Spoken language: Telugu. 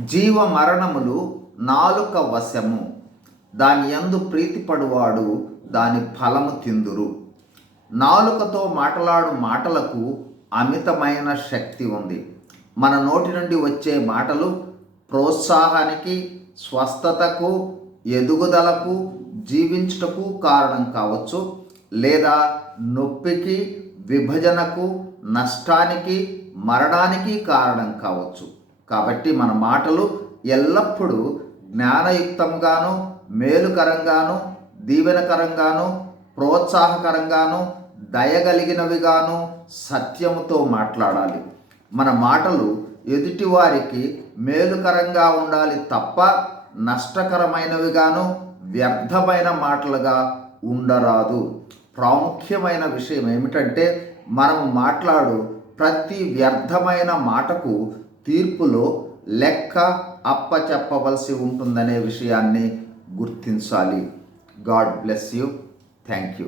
జీవ మరణములు నాలుక వశము. దాని ఎందు ప్రీతిపడువాడు దాని ఫలము తిందురు. నాలుకతో మాట్లాడు మాటలకు అమితమైన శక్తి ఉంది. మన నోటి నుండి వచ్చే మాటలు ప్రోత్సాహానికి స్వస్థతకు ఎదుగుదలకు జీవించుటకు కారణం కావచ్చు. లేదా నొప్పికి విభజనకు నష్టానికి మరణానికి కారణం కావచ్చు. కాబట్టి మన మాటలు ఎల్లప్పుడూ జ్ఞానయుక్తంగాను మేలుకరంగాను దీవెనకరంగాను ప్రోత్సాహకరంగాను దయగలిగినవిగాను సత్యముతో మాట్లాడాలి. మన మాటలు ఎదుటివారికి మేలుకరంగా ఉండాలి తప్ప నష్టకరమైనవిగాను వ్యర్థమైన మాటలుగా ఉండరాదు. ప్రాముఖ్యమైన విషయం ఏమిటంటే మనం మాట్లాడు ప్రతి వ్యర్థమైన మాటకు తీర్పులో లెక్క అప్పచెప్పవలసి ఉంటుందనే విషయాన్ని గుర్తించాలి. God bless you. Thank you